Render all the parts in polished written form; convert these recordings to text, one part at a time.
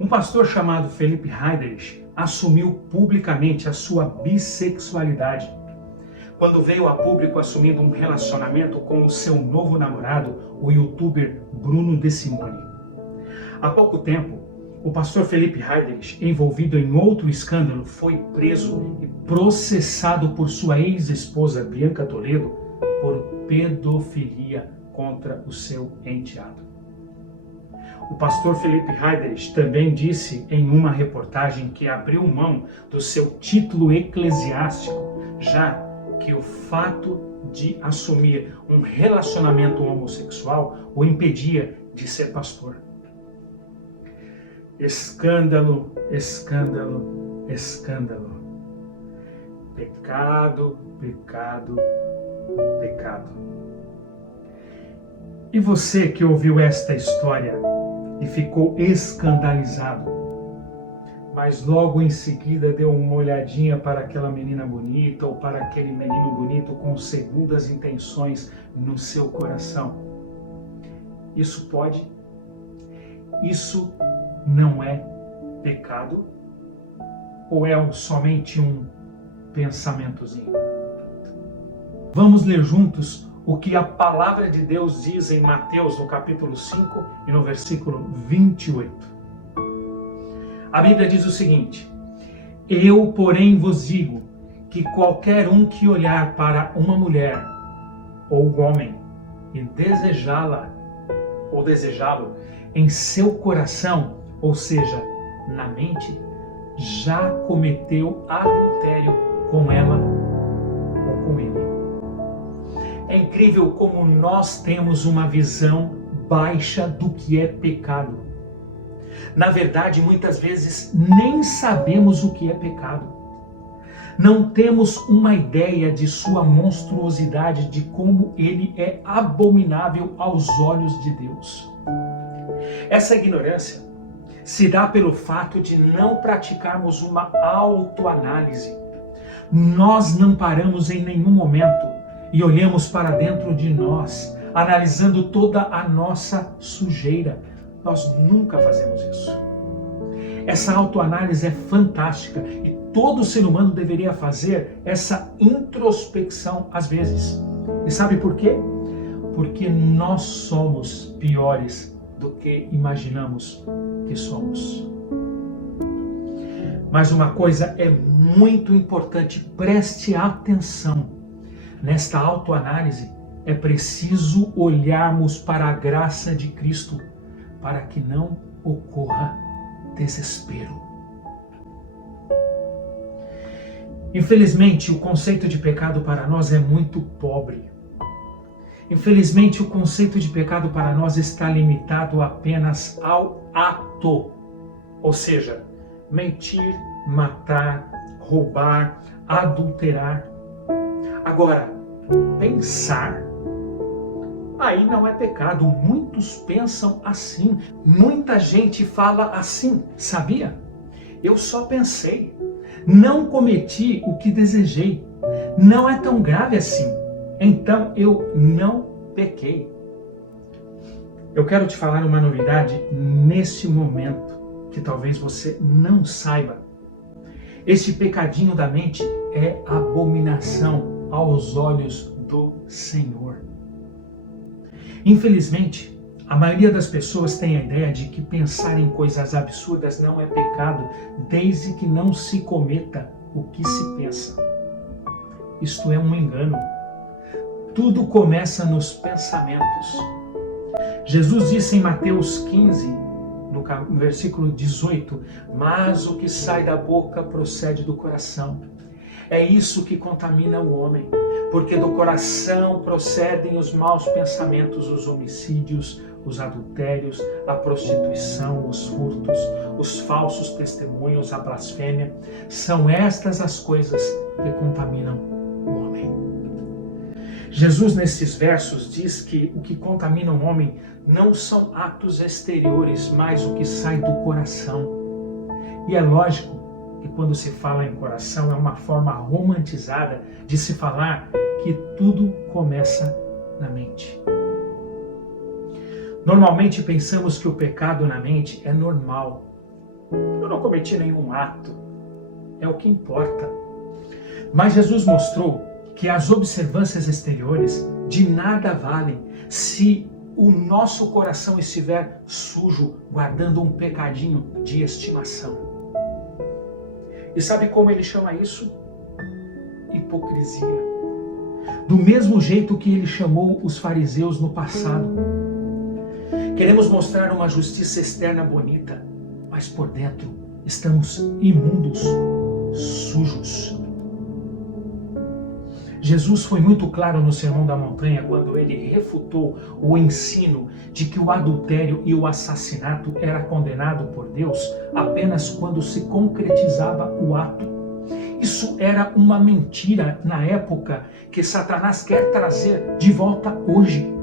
Um pastor chamado Felipe Heiderich assumiu publicamente a sua bissexualidade quando veio a público assumindo um relacionamento com o seu novo namorado, o youtuber Bruno De Simone. Há pouco tempo, o pastor Felipe Heiderich, envolvido em outro escândalo, foi preso e processado por sua ex-esposa Bianca Toledo por pedofilia contra o seu enteado. O pastor Felipe Heiderich também disse em uma reportagem que abriu mão do seu título eclesiástico, já que o fato de assumir um relacionamento homossexual o impedia de ser pastor. Escândalo, escândalo, escândalo. Pecado, pecado, pecado. E você que ouviu esta história e ficou escandalizado, mas logo em seguida deu uma olhadinha para aquela menina bonita ou para aquele menino bonito com segundas intenções no seu coração. Isso pode? Isso não é pecado? Ou é somente um pensamentozinho? Vamos ler juntos o que a palavra de Deus diz em Mateus, no capítulo 5 e no versículo 28. A Bíblia diz o seguinte: Eu, porém, vos digo que qualquer um que olhar para uma mulher ou homem e desejá-la ou desejá-lo em seu coração, ou seja, na mente, já cometeu adultério com ela ou com ele. É incrível como nós temos uma visão baixa do que é pecado. Na verdade, muitas vezes nem sabemos o que é pecado. Não temos uma ideia de sua monstruosidade, de como ele é abominável aos olhos de Deus. Essa ignorância se dá pelo fato de não praticarmos uma autoanálise. Nós não paramos em nenhum momento e olhamos para dentro de nós, analisando toda a nossa sujeira. Nós nunca fazemos isso. Essa autoanálise é fantástica e todo ser humano deveria fazer essa introspecção às vezes. E sabe por quê? Porque nós somos piores do que imaginamos que somos. Mas uma coisa é muito importante, preste atenção. Nesta autoanálise, é preciso olharmos para a graça de Cristo, para que não ocorra desespero. Infelizmente, o conceito de pecado para nós é muito pobre. Infelizmente, o conceito de pecado para nós está limitado apenas ao ato, ou seja, mentir, matar, roubar, adulterar. Agora, pensar, aí não é pecado. Muitos pensam assim. Muita gente fala assim, sabia? Eu só pensei. Não cometi o que desejei. Não é tão grave assim. Então eu não pequei. Eu quero te falar uma novidade nesse momento que talvez você não saiba. Esse pecadinho da mente é abominação aos olhos do Senhor. Infelizmente, a maioria das pessoas tem a ideia de que pensar em coisas absurdas não é pecado, desde que não se cometa o que se pensa. Isto é um engano. Tudo começa nos pensamentos. Jesus disse em Mateus 15, no versículo 18, mas o que sai da boca procede do coração. É isso que contamina o homem, porque do coração procedem os maus pensamentos, os homicídios, os adultérios, a prostituição, os furtos, os falsos testemunhos, a blasfêmia. São estas as coisas que contaminam o homem. Jesus, nesses versos, diz que o que contamina o homem não são atos exteriores, mas o que sai do coração. E é lógico que quando se fala em coração é uma forma romantizada de se falar que tudo começa na mente. Normalmente pensamos que o pecado na mente é normal, Eu não cometi nenhum ato. É o que importa. Mas Jesus mostrou que as observâncias exteriores de nada valem se o nosso coração estiver sujo, guardando um pecadinho de estimação. E sabe como ele chama isso? Hipocrisia. Do mesmo jeito que ele chamou os fariseus no passado. Queremos mostrar uma justiça externa bonita, mas por dentro estamos imundos, sujos. Jesus foi muito claro no Sermão da Montanha quando ele refutou o ensino de que o adultério e o assassinato era condenado por Deus apenas quando se concretizava o ato. Isso era uma mentira na época que Satanás quer trazer de volta hoje.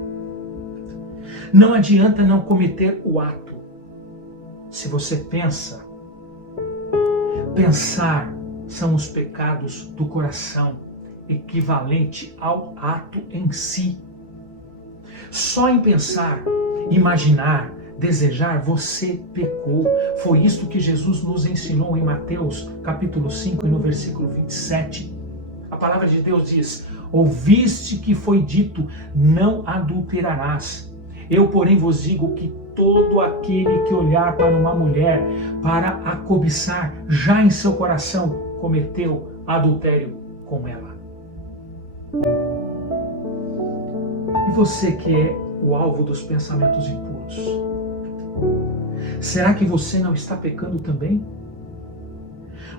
Não adianta não cometer o ato. Se você pensa, pensar são os pecados do coração, equivalente ao ato em si. Só em pensar, imaginar, desejar, você pecou. Foi isto que Jesus nos ensinou em Mateus capítulo 5 e no versículo 27. A palavra de Deus diz: ouviste que foi dito, não adulterarás. Eu, porém, vos digo que todo aquele que olhar para uma mulher para a cobiçar, já em seu coração cometeu adultério com ela. E você que é o alvo dos pensamentos impuros, será que você não está pecando também?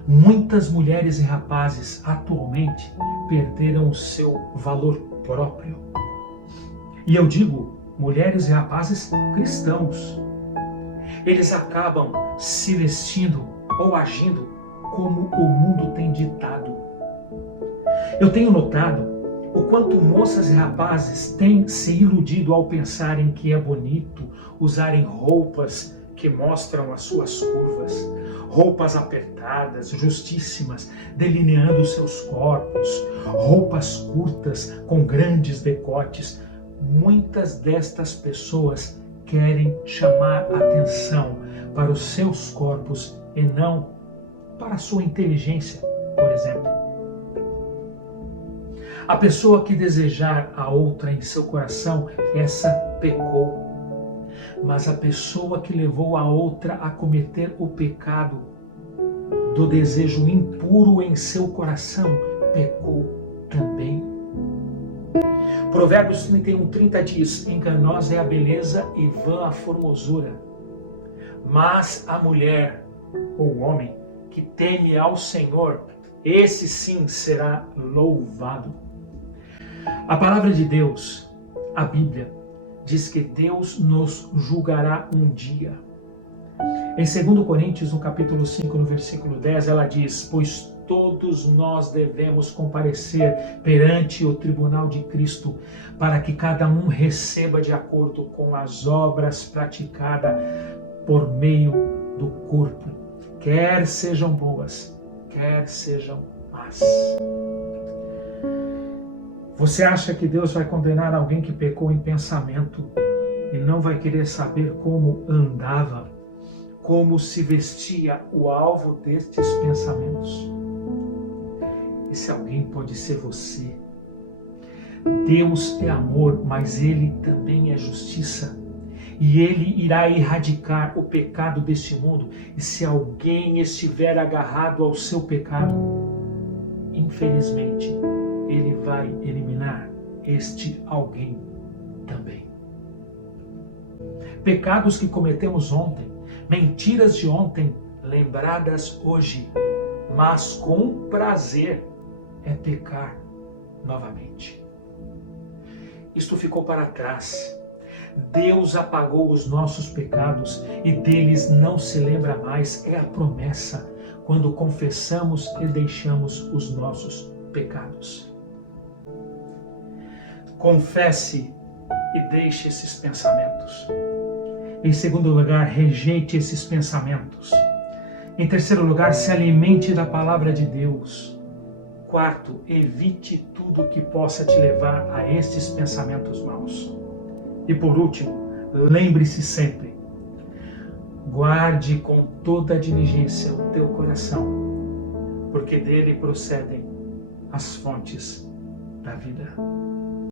Muitas mulheres e rapazes atualmente perderam o seu valor próprio. E eu digo, mulheres e rapazes cristãos. Eles acabam se vestindo ou agindo como o mundo tem ditado. Eu tenho notado o quanto moças e rapazes têm se iludido ao pensarem que é bonito usarem roupas que mostram as suas curvas, roupas apertadas, justíssimas, delineando seus corpos, roupas curtas com grandes decotes. Muitas destas pessoas querem chamar atenção para os seus corpos e não para a sua inteligência, por exemplo. A pessoa que desejar a outra em seu coração, essa pecou. Mas a pessoa que levou a outra a cometer o pecado do desejo impuro em seu coração, pecou também. Provérbios 31:30 diz: enganosa é a beleza e vã a formosura, mas a mulher ou o homem que teme ao Senhor, esse sim será louvado. A palavra de Deus, a Bíblia, diz que Deus nos julgará um dia. Em 2 Coríntios, no capítulo 5, no versículo 10, ela diz: pois todos nós devemos comparecer perante o tribunal de Cristo, para que cada um receba de acordo com as obras praticadas por meio do corpo, quer sejam boas, quer sejam más. Você acha que Deus vai condenar alguém que pecou em pensamento e não vai querer saber como andava, como se vestia o alvo destes pensamentos? Esse alguém pode ser você. Deus é amor, mas Ele também é justiça. E Ele irá erradicar o pecado deste mundo. E se alguém estiver agarrado ao seu pecado, infelizmente, Ele vai eliminar este alguém também. Pecados que cometemos ontem, mentiras de ontem, lembradas hoje, mas com prazer, é pecar novamente. Isto ficou para trás. Deus apagou os nossos pecados e deles não se lembra mais. É a promessa quando confessamos e deixamos os nossos pecados. Confesse e deixe esses pensamentos. Em segundo lugar, rejeite esses pensamentos. Em terceiro lugar, se alimente da palavra de Deus. Quarto, evite tudo que possa te levar a estes pensamentos maus. E por último, lembre-se sempre, Guarde com toda a diligência o teu coração, porque dele procedem as fontes da vida.